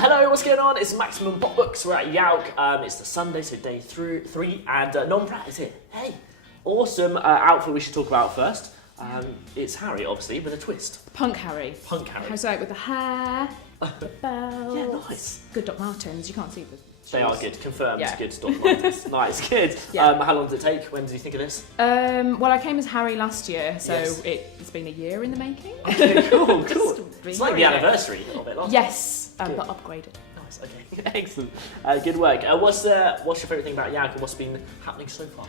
Hello, what's going on? It's Maximum Pop Books. We're at YALC. It's the Sunday, so day 3, and Pratt is here. Hey, awesome outfit we should talk about first. It's Harry, obviously, with a twist. Punk Harry. Punk Harry. How's that with the hair, the belt? Yeah, nice. Good Doc Martens. You can't see the shoes. They are good. Confirmed. Yeah. Good Doc Martens. Nice, good. Yeah. How long did it take? When did you think of this? Well, I came as Harry last year, so Yes. it's been a year in the making. Okay, cool. Just It's like the anniversary of it last Yes, Good. but upgraded. Nice, okay. Excellent. Good work. What's your favourite thing about YALC and what's been happening so far?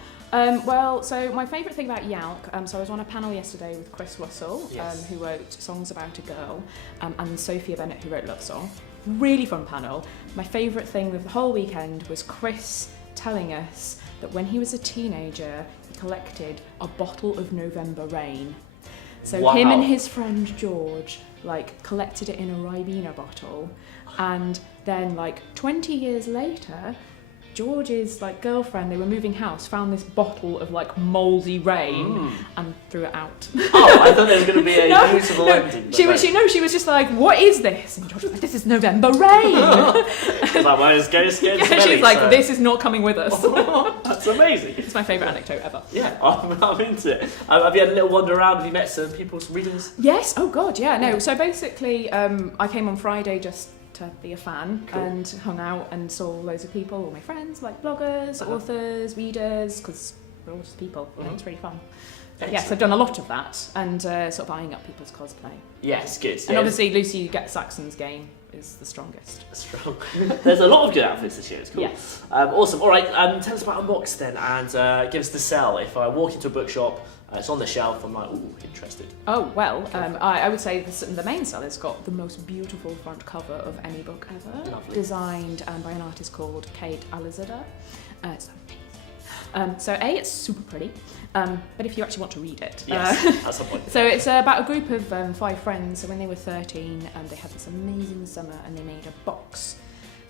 Well, so my favourite thing about YALC, so I was on a panel yesterday with Chris Russell, Yes. who wrote Songs About a Girl, and Sophia Bennett, who wrote Love Song. Really fun panel. My favourite thing of the whole weekend was Chris telling us that when he was a teenager, he collected a bottle of November Rain. So Wow. him and his friend George collected it in a Ribena bottle, and then 20 years later, George's girlfriend, they were moving house, found this bottle of mouldy rain and threw it out. Oh, I thought there was going to be a beautiful ending. She was just like, "What is this?" And George was like, "This is November rain." She's like, well, it's going to get smelly, she's like, so. "This is not coming with us." That's amazing. It's my favourite anecdote ever. Yeah, I'm into it. Have you had a little wander around? Have you met some people, some readers? Yes. Oh God, yeah. No. So basically, I came on Friday just to be a fan. Cool. And hung out and saw loads of people, all my friends, bloggers, authors, readers, because we're all just people, and it's really fun. But yes, I've done a lot of that, and sort of eyeing up people's cosplay. Yes, good. And obviously Lucy Saxon's game is the strongest. Strong. There's a lot of good outfits this year. It's cool. Yes. Awesome. All right. Tell us about Unboxed then, and give us the sell. If I walk into a bookshop, it's on the shelf. I'm like, ooh, interested. Oh well, I would say the main sell has got the most beautiful front cover of any book ever. Lovely. Designed by an artist called Kate Alizada. It's amazing. So it's super pretty. But if you actually want to read it, Yes, at some point. So it's about a group of 5 friends. So when they were 13, they had this amazing summer, and they made a box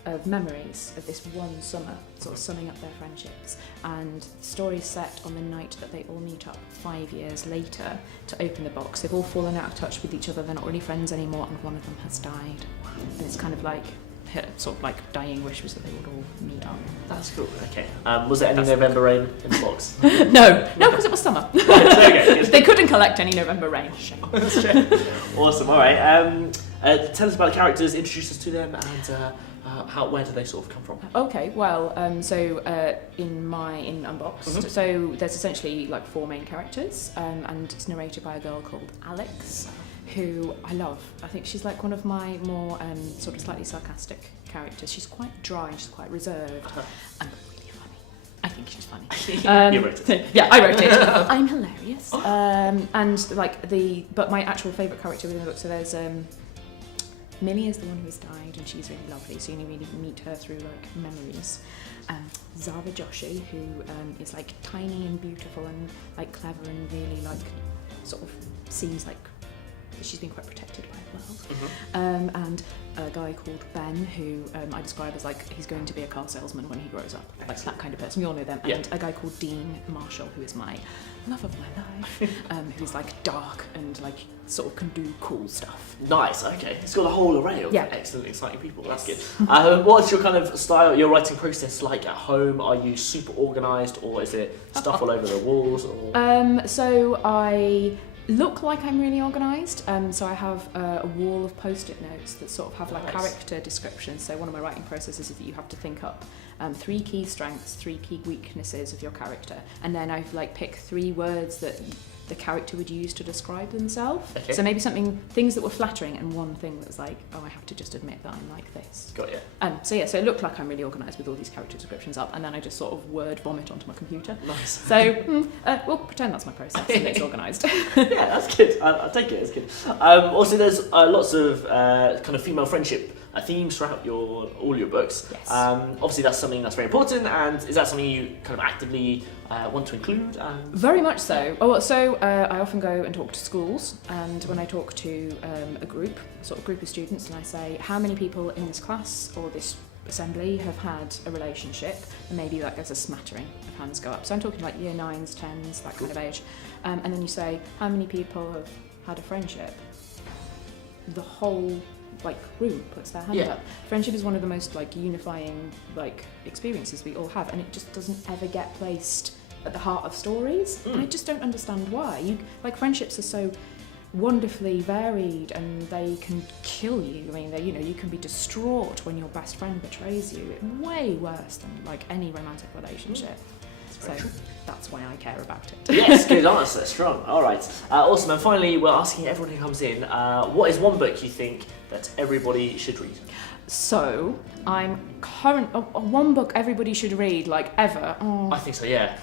of memories of this one summer, sort of summing up their friendships. And the story's set on the night that they all meet up 5 years later to open the box. They've all fallen out of touch with each other. They're not really friends anymore, and one of them has died. And it's kind of her dying wish was that they would all meet up. That's cool. Okay. Was there any November rain in the box? No, because it was summer. Okay. They couldn't collect any November rain. Shame. Awesome. All right. Tell us about the characters. Introduce us to them, and where do they sort of come from? Okay, well, so in Unboxed, so there's essentially 4 main characters, and it's narrated by a girl called Alex, who I love. I think she's one of my more sort of slightly sarcastic characters. She's quite dry, she's quite reserved, and really funny. I think she's funny. You wrote it. Yeah, I wrote it. I'm hilarious. But my actual favourite character within the book, so there's Millie is the one who has died, and she's really lovely, so you really meet her through memories. Zara Joshi, who is tiny and beautiful and clever and really sort of seems like she's been quite protected by the world. And a guy called Ben, who I describe as he's going to be a car salesman when he grows up, that kind of person. We all know them. Yeah. And a guy called Dean Marshall, who is my love of my life, who's dark and sort of can do cool stuff. Nice. Okay. It's got a whole array of Yeah. excellent, exciting people. That's good. What's your kind of style? Your writing process like at home? Are you super organised, or is it stuff all over the walls? Or So I look like I'm really organised. So I have a wall of post-it notes that sort of have Nice. character descriptions. So one of my writing processes is that you have to think up 3 key strengths, 3 key weaknesses of your character, and then I've picked 3 words that the character would use to describe themselves. Okay. So maybe things that were flattering, and one thing that was oh, I have to just admit that I'm like this. got you. So it looked like I'm really organised with all these character descriptions up, and then I just sort of word vomit onto my computer. Nice. So we'll pretend that's my process and it's organised. Yeah, that's good. I'll take it. It's good. Also, there's lots of kind of female friendship themes throughout all your books. Yes. Obviously, that's something that's very important. And is that something you kind of actively want to include? Very much so. I often go and talk to schools, and when I talk to a group of students, and I say, how many people in this class or this assembly have had a relationship, and maybe there's a smattering of hands go up. So I'm talking year 9s, 10s, that kind of age. And then you say, how many people have had a friendship? The whole like room puts their hand up. Friendship is one of the most like unifying like experiences we all have, and it just doesn't ever get placed at the heart of stories. And I just don't understand why. Like friendships are so wonderfully varied, and they can kill you. I mean, you can be distraught when your best friend betrays you. Way worse than like any romantic relationship. So that's why I care about it. Yes, good answer, strong. All right, awesome. And finally, we're asking everyone who comes in, what is one book you think that everybody should read? So I'm one book everybody should read, like ever. I think so, yeah.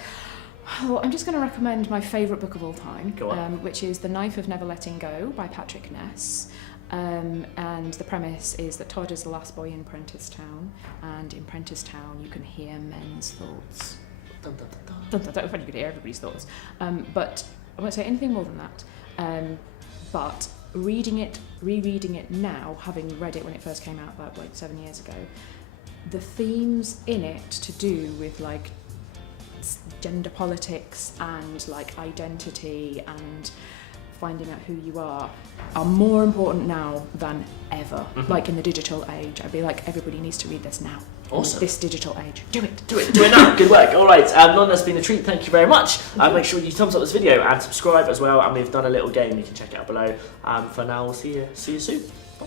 Well, I'm just going to recommend my favourite book of all time, Go on. which is The Knife of Never Letting Go by Patrick Ness. And the premise is that Todd is the last boy in Prenticetown, and in Prenticetown you can hear men's thoughts. Dun, dun, dun, dun. You can hear everybody's thoughts. But I won't say anything more than that. But reading it, rereading it now, having read it when it first came out about like 7 years ago, the themes in it to do with like gender politics and like identity and finding out who you are more important now than ever. Like in the digital age, I'd be like, everybody needs to read this now. Awesome. This digital age. Do it now. Good work. All right, Non, that's been a treat. Thank you very much. Make sure you thumbs up this video and subscribe as well. And we've done a little game. You can check it out below. For now, we'll see you soon. Bye.